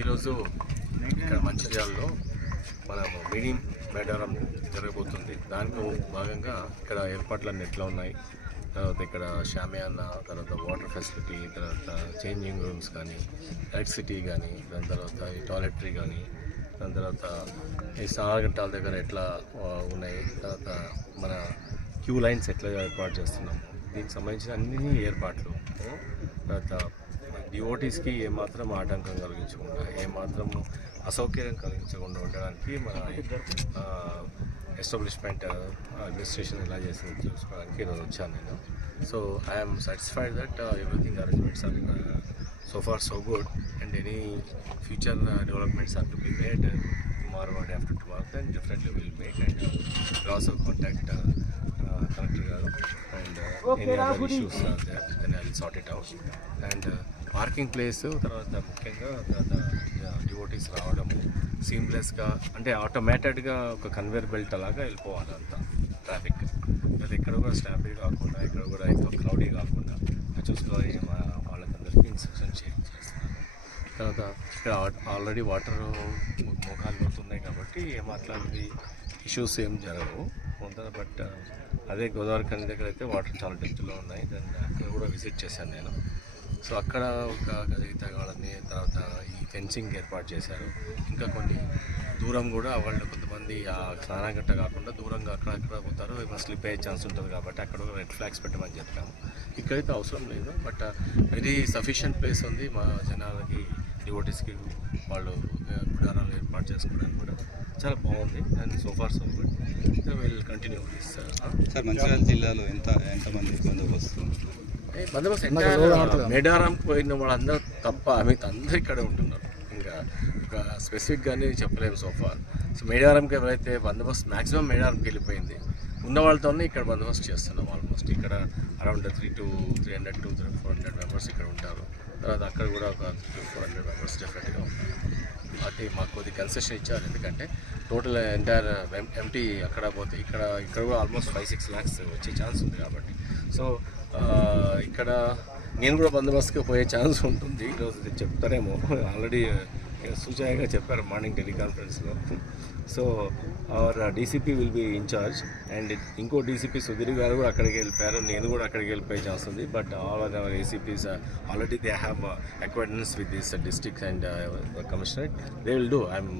ఈరోజు ఇక్కడ మంచిర్యాలలో మనము మినీ మేడారం జరగబోతుంది. దానిలో భాగంగా ఇక్కడ ఏర్పాట్లన్నీ ఎట్లా ఉన్నాయి, తర్వాత ఇక్కడ షామియానా, తర్వాత వాటర్ ఫెసిలిటీ, తర్వాత చేంజింగ్ రూమ్స్ కానీ, ఎలక్ట్రిసిటీ కానీ, దాని తర్వాత ఈ టాయిలెటరీ కానీ, దాని తర్వాత ఈ స్నానఘట్టాల దగ్గర ఎట్లా ఉన్నాయి, తర్వాత మన క్యూ లైన్స్ ఎట్లా ఏర్పాటు చేస్తున్నాము, దీనికి సంబంధించిన అన్ని ఏర్పాట్లు, తర్వాత డివోటీస్కి ఏమాత్రం ఆటంకం కలిగించకుండా, ఏమాత్రం అసౌకర్యం కలిగించకుండా ఉండడానికి మన ఎస్టాబ్లిష్మెంట్ అడ్మినిస్ట్రేషన్ ఎలా చేసింది చూసుకోవడానికి ఈరోజు వచ్చాను నేను. So I'm satisfied that everything arrangements are so far so good, and any future developments are to be made tomorrow or after tomorrow, then definitely we will make, and we'll also contact collector garu, and any other issues are there, then I will sort it out. And parking place తర్వాత ముఖ్యంగా devotees రావడము సీమ్లెస్గా, అంటే ఆటోమేటెడ్గా ఒక conveyor belt అలాగా వెళ్ళిపోవాలి అంతా traffic. అది ఎక్కడ కూడా స్టాంపీడ్ కాకుండా, ఎక్కడ కూడా ఎక్కువ క్రౌడీ కాకుండా చూసుకోవాలి. వాళ్ళకందరికీ ఇన్స్ట్రక్షన్ చేస్తున్నాను. తర్వాత ఇక్కడ ఆల్రెడీ వాటర్ మోకాలు పడుతున్నాయి కాబట్టి ఏమాట్లాంటి ఇష్యూస్ ఏం జరగవు. బట్ అదే గోదావరి కని దగ్గర అయితే వాటర్ చాలా డెప్త్లో ఉన్నాయి. దాన్ని అక్కడ కూడా విజిట్ చేశాను నేను. సో అక్కడ ఒక గదిగిత వాళ్ళని, తర్వాత ఈ ఫెన్సింగ్ ఏర్పాటు చేశారు. ఇంకా కొన్ని దూరం కూడా వాళ్ళు కొంతమంది ఆ స్నానగట్ట కాకుండా దూరంగా అక్కడక్కడ పోతారు, ఏమైనా స్లిప్ అయ్యే ఛాన్స్ ఉంటుంది కాబట్టి అక్కడ రెడ్ ఫ్లాగ్స్ పెట్టమని చెప్పాము. ఇక్కడైతే అవసరం లేదు, బట్ వెరీ సఫిషియంట్ ప్లేస్ ఉంది మా జనాలకి, డివోటీస్కి వాళ్ళు గుడారాలు ఏర్పాటు చేసుకోవడానికి కూడా చాలా బాగుంది. And so far so good, will continue this. Sir Mancherial జిల్లాలో ఎంతమంది బందోబస్తు మేడారంకి పోయిన వాళ్ళందరూ తప్ప మిగతా అందరూ ఇక్కడే ఉంటున్నారు. ఇంకా ఒక స్పెసిఫిక్గానే చెప్పలేము సోఫార్. సో మేడారంకి ఎవరైతే బందోబస్తు మ్యాక్సిమం మేడారంకి వెళ్ళిపోయింది, ఉన్న వాళ్ళతోనే ఇక్కడ బందోబస్తు చేస్తున్నాం. ఆల్మోస్ట్ ఇక్కడ అరౌండ్ 300 to 400 మెంబర్స్ ఇక్కడ ఉంటారు. తర్వాత అక్కడ కూడా ఒక 400 మెంబర్స్ డెఫినెట్గా ఉంటారు. అది మాకు కొద్ది కన్సెషన్ ఇచ్చారు, ఎందుకంటే టోటల్ ఎంటైర్ ఎంటీ అక్కడ పోతే ఇక్కడ కూడా ఆల్మోస్ట్ 5-6 lakhs వచ్చే ఛాన్స్ ఉంది కాబట్టి. సో ఇక్కడ నేను కూడా బందోబస్తుకి పోయే ఛాన్స్ ఉంటుంది. ఈరోజు చెప్తారేమో, ఆల్రెడీ సూచనగా చెప్పారు మార్నింగ్ టెలికాన్ఫరెన్స్లో. So our DCP will be in charge, and ఇంకో డీసీపీ సుధీర్ గారు కూడా అక్కడికి వెళ్ళిపోయారు. నేను కూడా అక్కడికి వెళ్ళిపోయే ఛాన్స్ ఉంది. But all our ACPs already they have acquaintance with this districts and commissionerate. They will do. I'm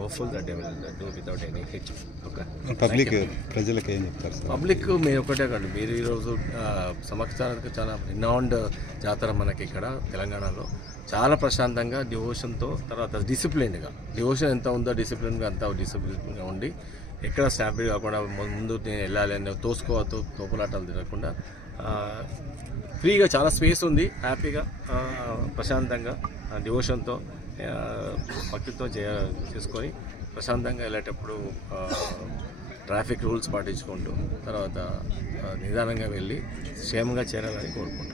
hopeful that they will do without any hitch. Okay. Public ప్రజలకు ఏం చెప్తారు సార్? పబ్లిక్ మీరు ఒకటే కాదు, మీరు ఈరోజు సంవత్సరానికి చాలా రినౌండ్ జాతర మనకి ఇక్కడ తెలంగాణలో చాలా ప్రశాంతంగా డివోషన్తో, తర్వాత డిసిప్లిన్గా, డివోషన్ ఎంత ఉందో డిసిప్లిన్గా అంత డిసిప్లిన్గా ఉండి, ఎక్కడ స్టాంపీడ్ కాకుండా ముందు నేను వెళ్ళాలి అని తోపులాటాలు తిరగకుండా ఫ్రీగా, చాలా స్పేస్ ఉంది, హ్యాపీగా ప్రశాంతంగా డివోషన్తో భక్తితో చేసుకొని ప్రశాంతంగా వెళ్ళేటప్పుడు ట్రాఫిక్ రూల్స్ పాటించుకుంటూ తర్వాత నిదానంగా వెళ్ళి క్షేమంగా చేరాలని కోరుకుంటున్నాను.